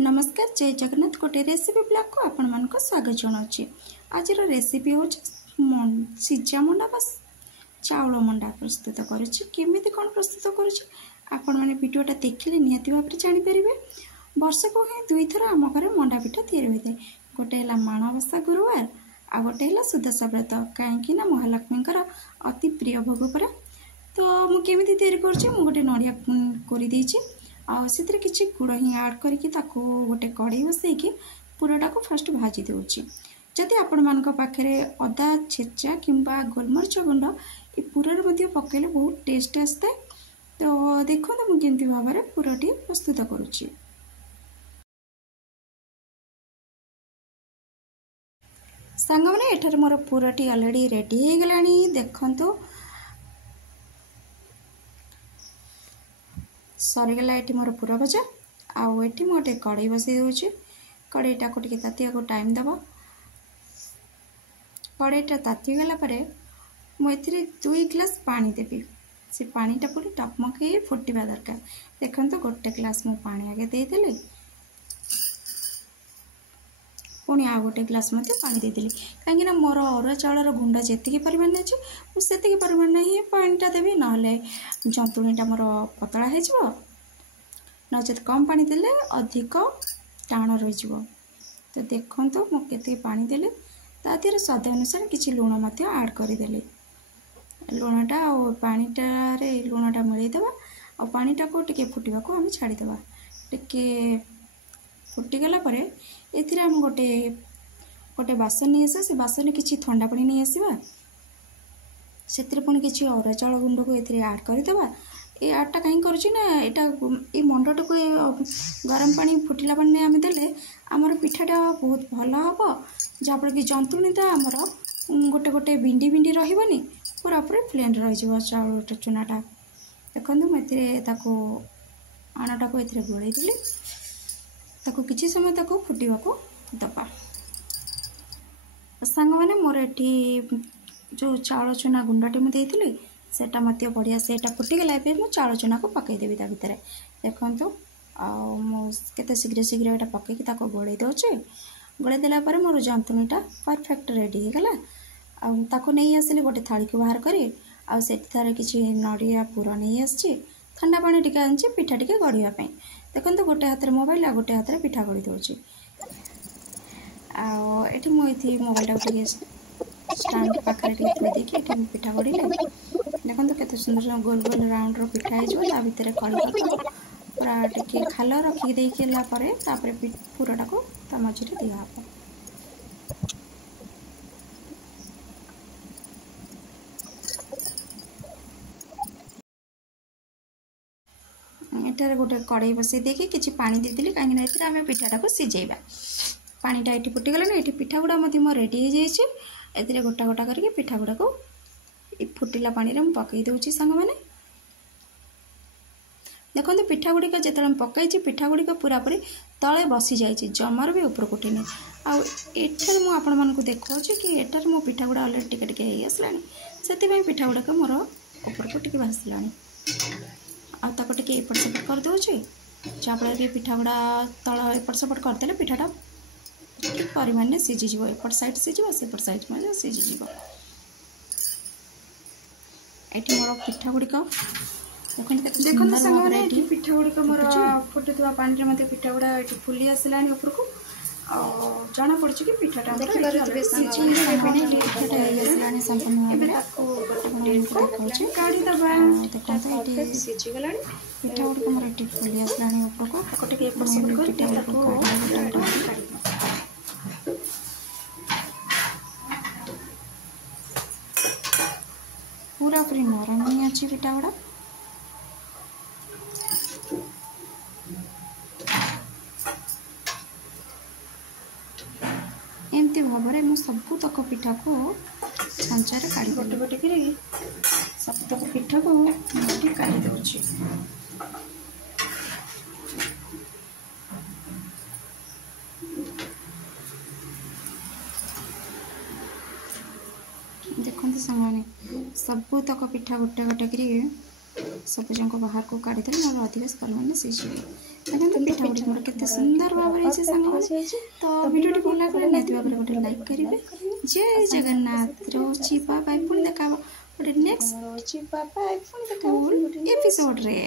नमस्कार जय जगन्नाथ गोटे रेसिपी ब्लॉग को आपण मान स्वागत जनाऊँगी। आज रेसिपी हूँ सिजा मंडा बस चाउल मंडा प्रस्तुत करुँची कौन प्रस्तुत करुँची आपण मैंने वीडियोटा देखिले निहाती भाव जानीपर। वर्षक ही दुई थर आम घर मंडा पिठा तैयारी होता है। गोटे है माणबसा गुरुवार आ गोटे है सुदशा व्रत कहीं महालक्ष्मी अति प्रिय भोग परा। तो मुझे तैयारी करोटे नड़िया कर आउे किसी गुड़ ही आड करके गोटे कड़े बसैकी पुरटा को फर्स्ट भाजी दूची। जदि आपण मान पाखे अदा छेचा किंबा गोलमरीच गुंड ये पुरर पकड़े बहुत टेस्ट आसता है। तो देखो मुझे भाव में पुरटी प्रस्तुत करुच्ची। सांग मैंने एठार मोर पुरटी ऑलरेडी रेडी हो गला। देखो सरीगला ये मोर पुरा भजा आठी गोटे कड़े बसई दूची। कड़ेटा को तातिया को टाइम दब। कड़ेटा तातीगला मुझे 2 ग्लास पानी देवी। से पानीटा पूरी टपमक फुटा दरकार। देखो तो गोटे ग्लास मु पानी आगे देदेली पुणी आ गोटे ग्लास पानी देदेली कहीं मोर अरुआ चाउल गुंडा जी परिमाण अच्छे मुझे परिमाण ही पानीटा देवी ना जंतुणीटा मोर पतला हो नचेत कम पानी देले अधिक टाण रही। तो देखो मुझे पानी देले तादेह स्वाद अनुसार किसी लुण आड करदे। लुणटा पानीटार लुणटा मिलईदेवा आ पानीटा को टिके फुटा को आम छाड़ीदेवा। टिके फुटीगला एथिरे आम गोटे गोटे बासन नहीं आसा। से बासन किसी ठंडा पानी नहीं आसवा से पुणी किसी अरुआ चाउल गुंड को ये आड करदेवा। ये आडटा कहीं करुँना ये मंडटा को गरम पानी फुटिला पानी आम देले आमर पिठाटा बहुत भल हम जहाँफल कि जंतुणीटा आमर गोटे गोटे बिंडी बिंडी रही पूरा पूरा प्लेन रही चाउल चूनाटा। देखो मुझे आणटा को ये गोलई देली किसी समय फुटा को दबा। सांग मैंने मोर एटी जो चाउल चूना गुंडटी मुझे सेटा मत बढ़िया से फुटीगला मुझे चाउल चूना को पकईदेवी ता भर। देखो मुझे शीघ्र शीघ्र यहाँ पकईकी गोलई दूचे। गोलई देला मोर जंतुणीटा परफेक्ट रेडी हो गला। आको नहीं आसिली गोटे थाली को बाहर करी आर किसी नड़िया पुर नहीं आसी ठंडा पानी टी आनी पिठा टी गढ़ापी। देखो तो गोटे हाथ में मोबाइल आ गोटे हाथ में पिठा गढ़ी दूची। आठी मुझे मोबाइल टे स्टांड पाखे देखिए पिठा गढ़ी देखो तो केते सुंदर गोल गोल राउंड रो पिठा हो भितर कड़ी पूरा टे खाल रखीदेला पुरटा को मझे दिहब। एटार गोटे कड़े बसई देखिए किसी पानी देदेली कहीं आम पिठाटा को सिझेबा। पानीटा ये फुटीगला ये पिठा गुड़ा मोर रेडी हो जाए। गोटा गोटा करके पिठा गुड़ा को फुटिला पानी में पकई दूची। सांग मैंने देखो तो पिठा गुड़िक जो पकई पिठा गुड़िक पूरा पूरी तले बसी जाए जमार भी ऊपर उठे नहीं। आठार मुझे देखा कि एटार मो पिठा गुड़ा अलरेडी टिके टिके आसला से पिठा गुड़ाक मोर ऊपर को टिके भासला आको टे एपट सेपट कर दूची। जहाँफल कि पिठा गुड़ा तल एपट सेपट करदे पिठाटा परिमाण सीझीज एपट साइड सीझ सेपट साइड में सीझीज। ये मोर पिठा गुड़िक देखो सारे पिठा गुड़िक मोर फुटुवा पानी में पिठा गुड़ा ये फुली आसला ऊपर को जना पड़ी कि पिठाटा सीझीगला पिठा गुड़िक मोर ये फुली आसला ऊपर को पूरा पूरी नरम ही अच्छी पिठा गुड़ा। एमती भाव में सबूतक पिठा को छांचार काढ़ी गोटे गोटे कर सबतक पिठा को काढ़ी दूची। देखते सामने सबूतक पिठा गोटे गोटे कर सब जाक बाहर को काढ़ीदेले अधिक परिमाण सीझे। देखते पिठा गुड़ी मोर केते सुंदर भाव में सांग तो वीडियो टी भल लगे निहत भाव गोटे लाइक करेंगे। जय जगन्नाथ रोची बाय पुणी देखा गोटे नेक्स्ट एपिसोड रे।